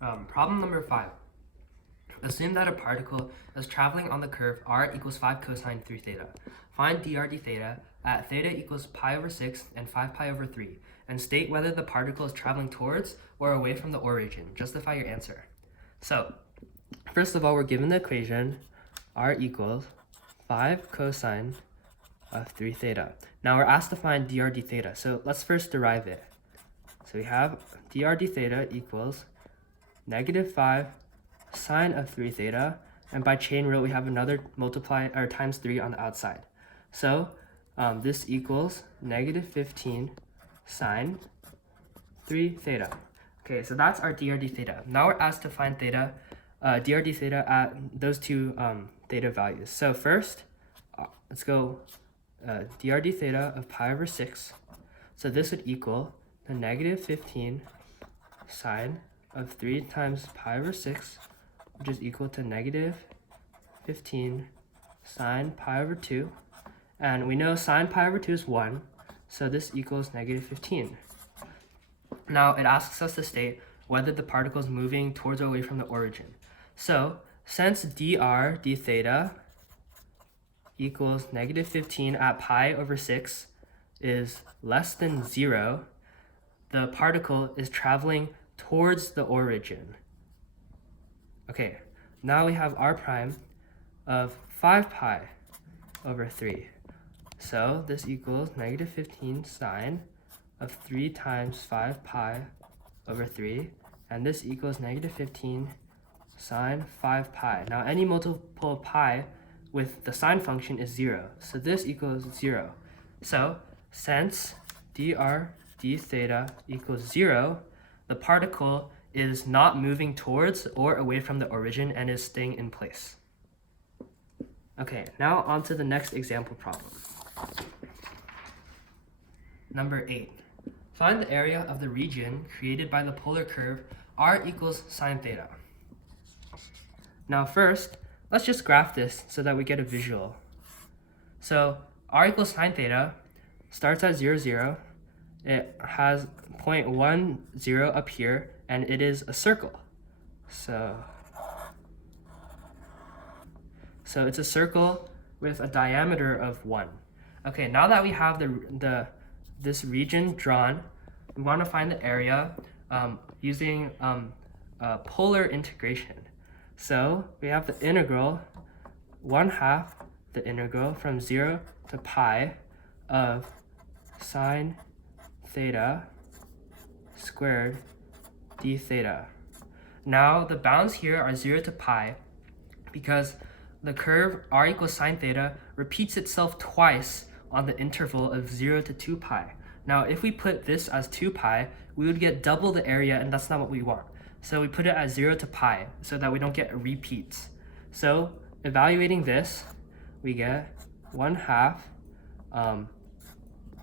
Problem number 5. Assume that a particle is traveling on the curve r equals 5 cosine 3 theta. Find dr d theta at theta equals pi over 6 and 5 pi over 3, and state whether the particle is traveling towards or away from the origin. Justify your answer. So, first of all, we're given the equation r equals 5 cosine of 3 theta. Now we're asked to find dr d theta, so let's first derive it. So we have dr d theta equals negative 5 sine of 3 theta, and by chain rule we have another multiply or times 3 on the outside. So this equals negative 15 sine 3 theta. Okay, so that's our dr d theta. Now we're asked to find theta, dr d theta at those two theta values. So first, let's go dr d theta of pi over 6. So this would equal the negative 15 sine of 3 times pi over 6, which is equal to negative 15 sine pi over 2. And we know sine pi over 2 is 1, so this equals negative 15. Now it asks us to state whether the particle is moving towards or away from the origin. So since dr d theta equals negative 15 at pi over 6 is less than 0, the particle is traveling towards the origin. Okay, now we have r prime of 5 pi over 3. So this equals negative 15 sine of 3 times 5 pi over 3, and this equals negative 15 sine 5 pi. Now any multiple of pi with the sine function is 0, so this equals 0. So since dr d theta equals 0, the particle is not moving towards or away from the origin and is staying in place. Okay, now on to the next example problem. Number 8. Find the area of the region created by the polar curve r equals sine theta. Now first, let's just graph this so that we get a visual. So r equals sine theta starts at 0, 0. It has 0.10 up here, and it is a circle. So it's a circle with a diameter of 1. Okay, now that we have this region drawn, we want to find the area using polar integration. So we have the integral 1/2 the integral from 0 to pi of sine theta squared d theta. Now the bounds here are 0 to pi because the curve r equals sine theta repeats itself twice on the interval of 0 to 2 pi. Now if we put this as 2 pi, we would get double the area, and that's not what we want. So we put it at 0 to pi so that we don't get repeats. So evaluating this, we get 1/2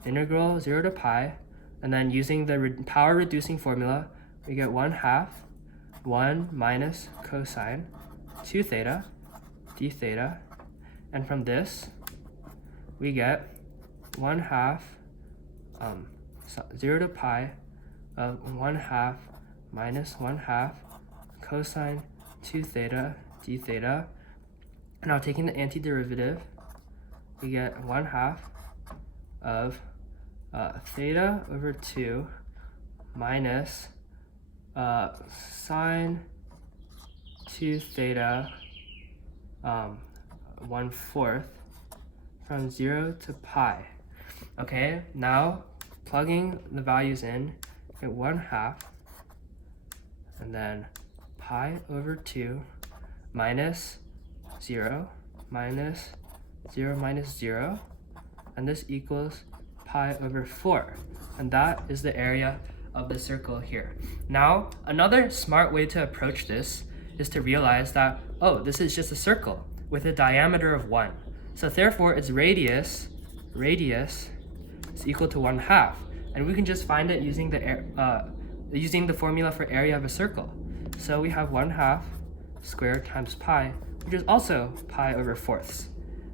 integral 0 to pi, and then using the power reducing formula, we get 1/2 1 minus cosine 2 theta d theta, and from this we get 1/2 0 to pi of 1/2 minus 1/2 cosine 2 theta d theta. Now taking the antiderivative, we get 1/2 of theta over 2 minus sine 2 theta 1/4 from 0 to pi. Okay, now plugging the values in, get 1/2 and then pi over 2 minus 0 minus 0 minus 0, and this equals pi over 4, and that is the area of the circle here. Now another smart way to approach this is to realize that, oh, this is just a circle with a diameter of 1, so therefore its radius is equal to 1/2, and we can just find it using the formula for area of a circle. So we have 1/2 squared times pi, which is also pi over 4ths.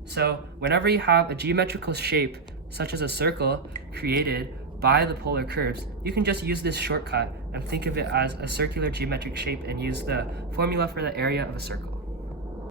So whenever you have a geometrical shape such as a circle created by the polar curves, you can just use this shortcut and think of it as a circular geometric shape and use the formula for the area of a circle.